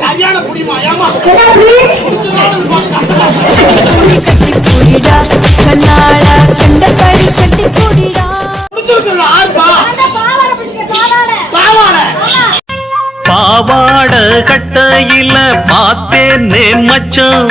சரியான புடிமா ஏமா பாவாட கட்டையில பார்த்தேன் மச்சம்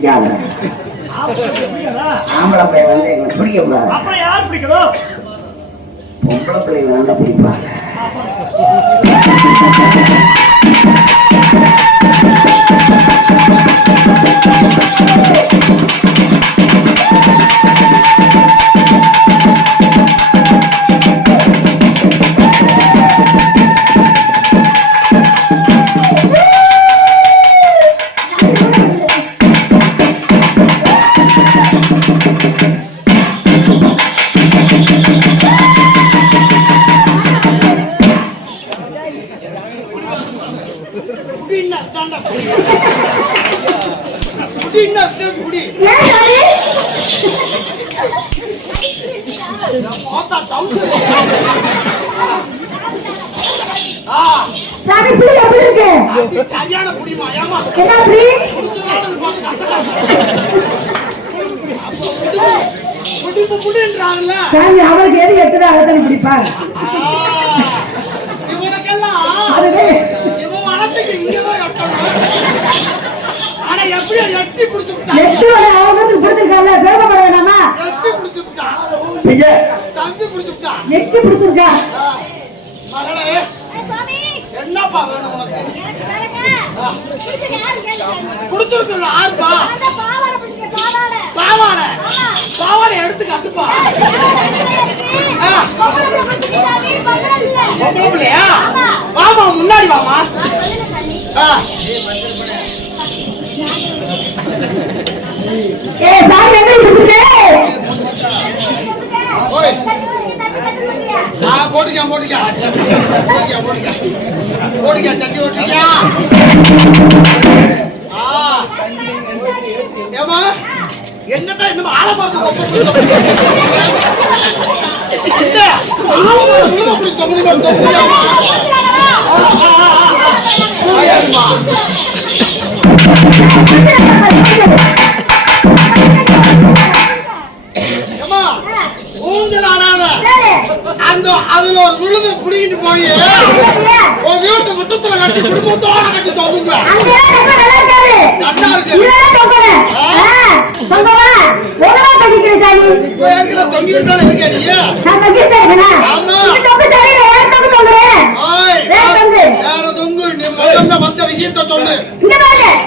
பிடிக்காத ஆம்பளை பிள்ளை வந்து எங்களுக்கு பிடிக்க கூடாது பொம்பளை பிள்ளைங்க நல்லா பிடிப்பாங்க. குடின்னா தாண்டா குடின்னா குடி பார்த்தா டவுசர் சரியான குடிமா ஏமா குடிப்பு குடின்றாங்கல்ல அவருக்கு எது எட்டுதான் அதை பிடிப்பாங்க தம்பி பிடிச்சிருக்கா? எட்டு பிடிச்சிருக்கா? மகளே என்னப்பா வேணும் உனக்கு? ஆர்ப்பா ஆறுப்பா பாவாடை பாவாடை. எடுத்து கட்டுப்பா. போட்டிக்கா போட்டிக்கா போட்டிக்கா போட்டிக்கா போட்டிக்கா சட்டி ஓட்டிக்கியா ஏமா என்னடா இன்னும் ஆள பார்த்து முதல்ல வந்த விஷயத்த சொல்லு.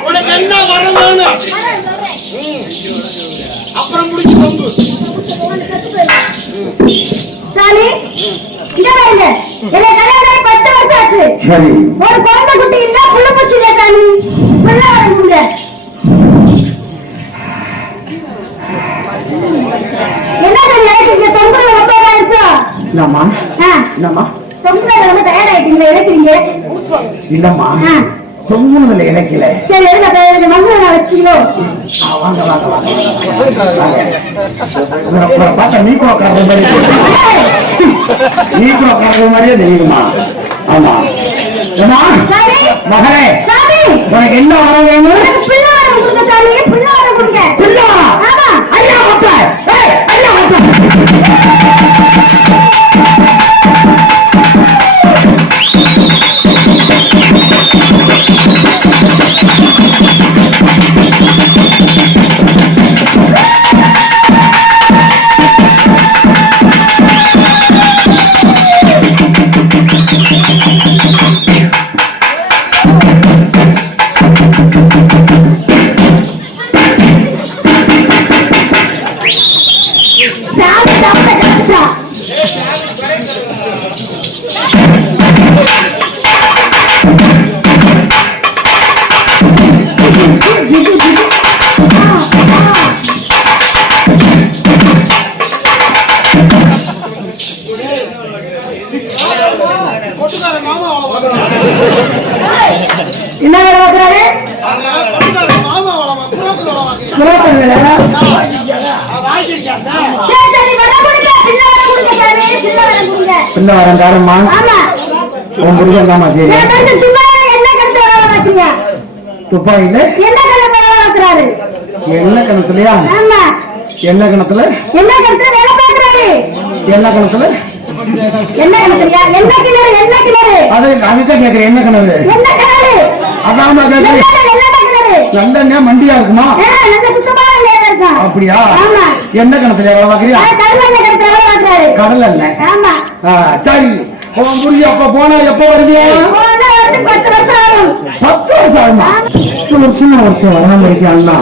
உனக்கு என்ன அப்புறம் முடிச்சு தொங்கு. சாமி இங்க பாருங்க. எனக்கு கல்யாணம் பத்து ஒரு குழந்தை குட்டி இல்லம்மா. தொங்குனதுல இலக்கில. சரி எதுல மண்ணா பார்த்தா நீக்கிறோம் கறந்த மாதிரி நீக்கிறோம் கறந்த மாதிரியே தெரியுமா ஆமா. மகளே உனக்கு என்ன வர வேணும்? என்ன வேலை பார்க்கறாரு? மாமா வேலை? அவன் கொடுங்க சாமி பிள்ளை வரம் கொடுங்க பிள்ளை வரம் காரம்மா ஆமா. உன் புருஷன் தாமா சரி எனக்கு வந்து சும்மா என்ன என்ன கிணறு? நல்ல மண்டியா இருக்குமா? அப்படியா? ஆமா. என்ன கணக்குல எவ்வளவு பாக்குறியா என்ன கடல் ஆமா. சரி. உன் புரிய அப்ப போனா எப்ப வருவியா? பத்து வருஷம் ஆகும். பத்து வருஷம் ஆகுமா? பத்து வருஷமா ஒருத்தன் வராம இருக்கான்னா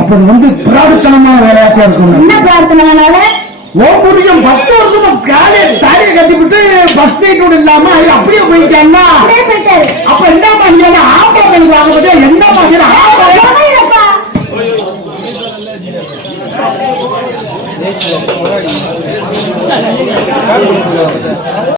அப்ப வந்து பிராடுத்தனமான வேலையாத்தான் இருக்கணும். என்ன பிரார்த்தனை வேணாலும் உன் புரியும் பத்து வருஷமா காலைய சாரியை கட்டிவிட்டு பஸ் நைட் இல்லாம அப்படியே போயிட்டாரு. அப்ப என்ன பண்ணா ஆம்பளை என்ன பண்ணா ஆம்பளை போயிடப்பா.